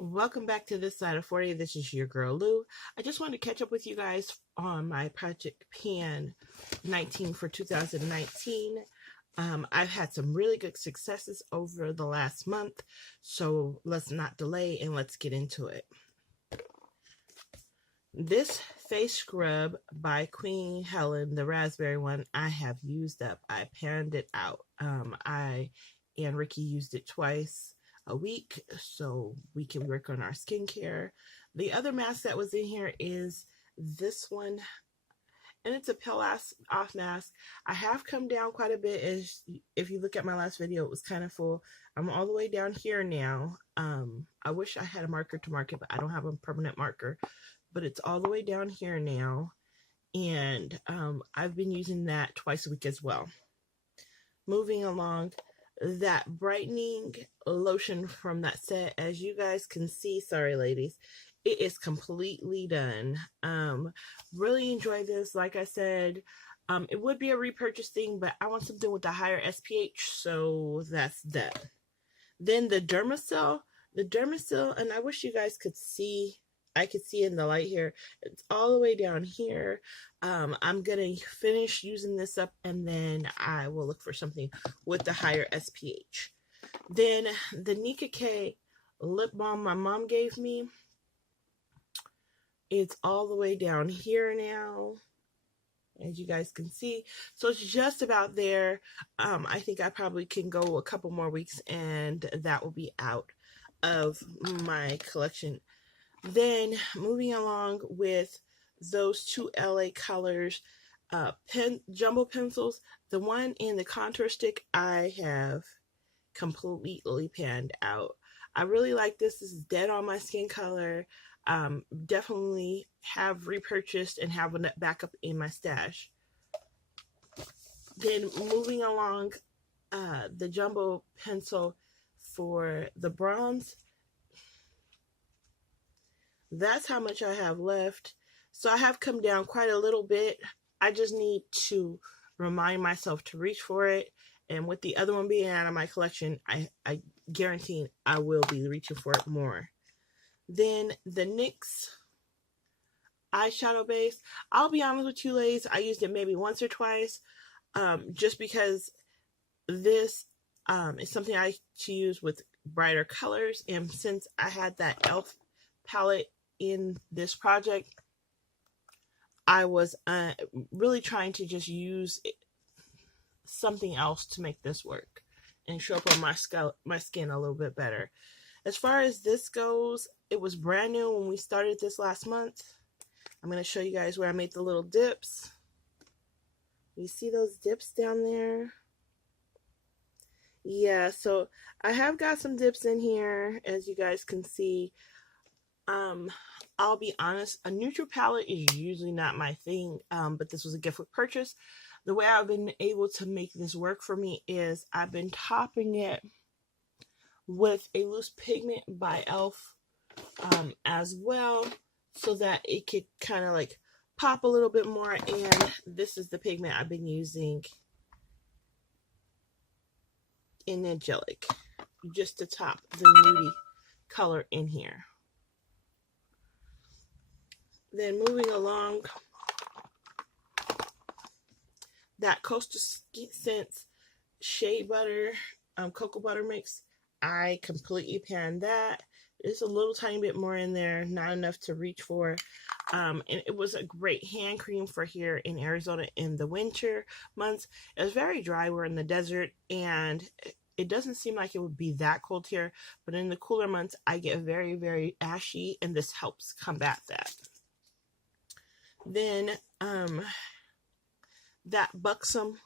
Welcome back to This Side of 40. This is your girl Lou. I just wanted to catch up with you guys on my Project Pan 19 for 2019. I've had some really good successes over the last month, so let's not delay and let's get into it. This face scrub by Queen Helen, the raspberry one, I have used up. I panned it out. I and Ricky used it twice a week so we can work on our skincare. The other mask that was in here is this one, and it's a peel off mask. I have come down quite a bit. As if you look at my last video, it was kind of full. I'm all the way down here now. I wish I had a marker to mark it, but I don't have a permanent marker. But it's all the way down here now, and I've been using that twice a week as well. Moving along, that brightening lotion from that set, as you guys can see, sorry ladies, it is completely done. Really enjoy this. Like I said, it would be a repurchase thing, but I want something with a higher SPH, so that's that. Then the Dermacell, and I wish you guys could see, I could see in the light here, it's all the way down here. I'm gonna finish using this up and then I will look for something with the higher SPH. Then the Nicka K lip balm my mom gave me, it's all the way down here now, as you guys can see, so it's just about there. I think I probably can go a couple more weeks and that will be out of my collection. Then moving along with those two LA Colors jumbo pencils, the one in the contour stick I have completely panned out. I really like this. This is dead on my skin color. Definitely have repurchased and have a backup in my stash. Then moving along, the jumbo pencil for the bronze, that's how much I have left. So I have come down quite a little bit. I just need to remind myself to reach for it. And with the other one being out of my collection, I guarantee I will be reaching for it more. Then the NYX eyeshadow base. I'll be honest with you ladies, I used it maybe once or twice. Just because this is something I to use with brighter colors. And since I had that e.l.f. palette in this project, I was really trying to just use something else to make this work and show up on my skin a little bit better. As far as this goes, it was brand new when we started this last month. I'm going to show you guys where I made the little dips. You see those dips down there? Yeah, so I have got some dips in here, as you guys can see. I'll be honest, a neutral palette is usually not my thing, but this was a gift with purchase. The way I've been able to make this work for me is I've been topping it with a loose pigment by e.l.f. As well, so that it could kind of like pop a little bit more. And this is the pigment I've been using in Angelic, just to top the nudie color in here. Then moving along, that Coastal Scents Shea Butter, Cocoa Butter Mix, I completely panned that. There's a little tiny bit more in there, not enough to reach for. And it was a great hand cream for here in Arizona in the winter months. It was very dry. We're in the desert, and it doesn't seem like it would be that cold here. But in the cooler months, I get very, very ashy, and this helps combat that. Then that Buxom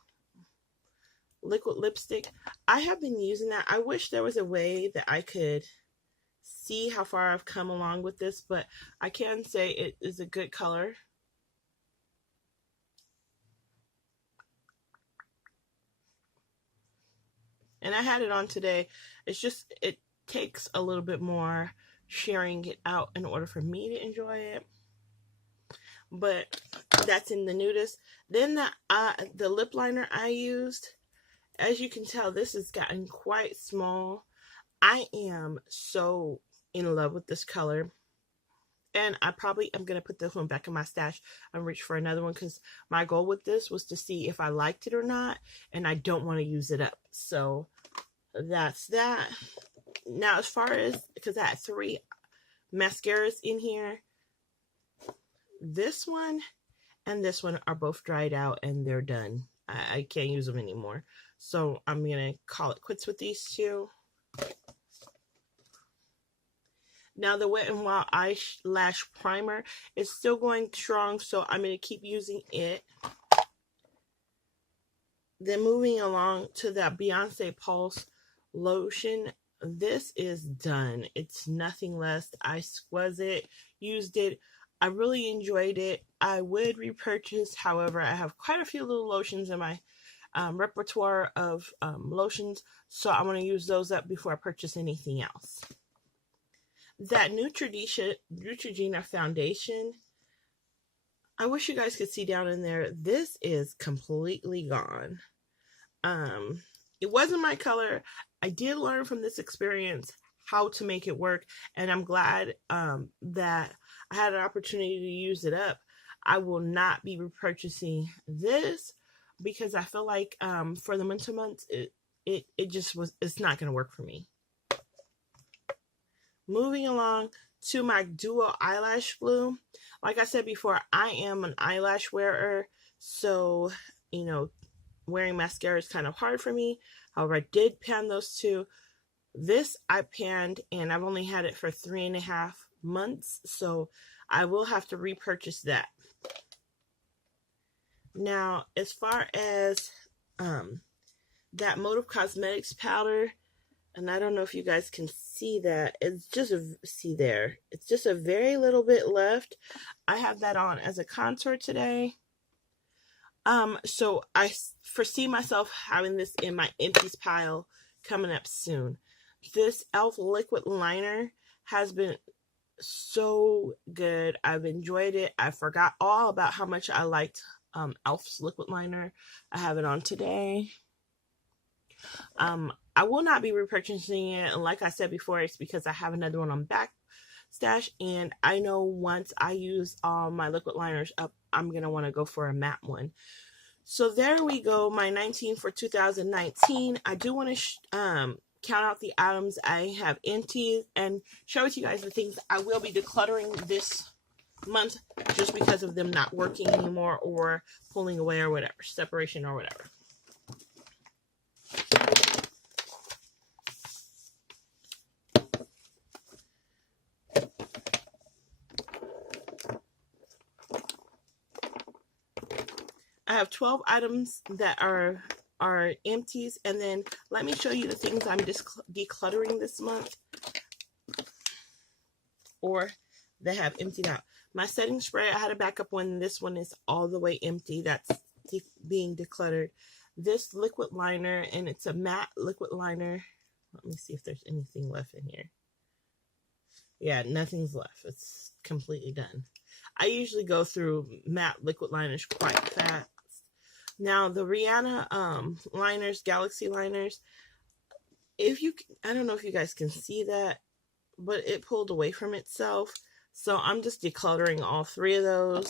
liquid lipstick, I have been using that. I wish there was a way that I could see how far I've come along with this, but I can say it is a good color. And I had it on today. It's just, it takes a little bit more sharing it out in order for me to enjoy it. But that's in the nudist. Then the lip liner I used, as you can tell, this has gotten quite small. I am so in love with this color. And I probably am going to put this one back in my stash and reach for another one, because my goal with this was to see if I liked it or not, and I don't want to use it up. So that's that. Now, as far as, because I had 3 mascaras in here, this one and this one are both dried out and they're done. I can't use them anymore. So I'm going to call it quits with these 2. Now, the Wet n Wild Eyelash Primer is still going strong, so I'm going to keep using it. Then moving along to that Beyonce Pulse Lotion. This is done. It's nothing less. I squeezed it, used it. I really enjoyed it. I would repurchase. However, I have quite a few little lotions in my repertoire of lotions, so I want to use those up before I purchase anything else. That Neutrogena foundation, I wish you guys could see down in there. This is completely gone. It wasn't my color. I did learn from this experience how to make it work, and I'm glad that I had an opportunity to use it up. I will not be repurchasing this because I feel like for the winter months, it's not going to work for me. Moving along to my Duo Eyelash Glue. Like I said before, I am an eyelash wearer, so, you know, wearing mascara is kind of hard for me. However, I did pan those 2. This I panned, and I've only had it for 3.5 months, so I will have to repurchase that. Now, as far as that Motive Cosmetics powder, and I don't know if you guys can see that. It's just it's just a very little bit left. I have that on as a contour today. So I foresee myself having this in my empties pile coming up soon. This e.l.f. liquid liner has been so good. I've enjoyed it. I forgot all about how much I liked e.l.f.'s liquid liner. I have it on today. I will not be repurchasing it, and like I said before, it's because I have another one on backstash, and I know once I use all my liquid liners up, I'm going to want to go for a matte one. So there we go, my 19 for 2019. I do want to count out the items I have emptied and show with you guys the things I will be decluttering this month just because of them not working anymore or pulling away or whatever, separation or whatever. I have 12 items that are empties, and then let me show you the things I'm decluttering this month or that have emptied out. My setting spray, I had a backup one. This one is all the way empty. That's being decluttered. This liquid liner, and it's a matte liquid liner. Let me see if there's anything left in here. Yeah, nothing's left. It's completely done. I usually go through matte liquid liners quite fast. Now, the Rihanna liners, Galaxy liners, I don't know if you guys can see that, but it pulled away from itself. So I'm just decluttering all 3 of those.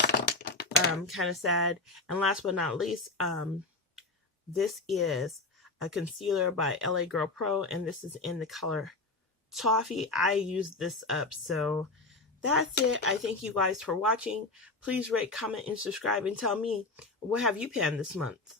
Kind of sad. And last but not least, this is a concealer by LA Girl Pro, and this is in the color Toffee. I used this up, so that's it. I thank you guys for watching. Please rate, comment, and subscribe, and tell me, what have you panned this month?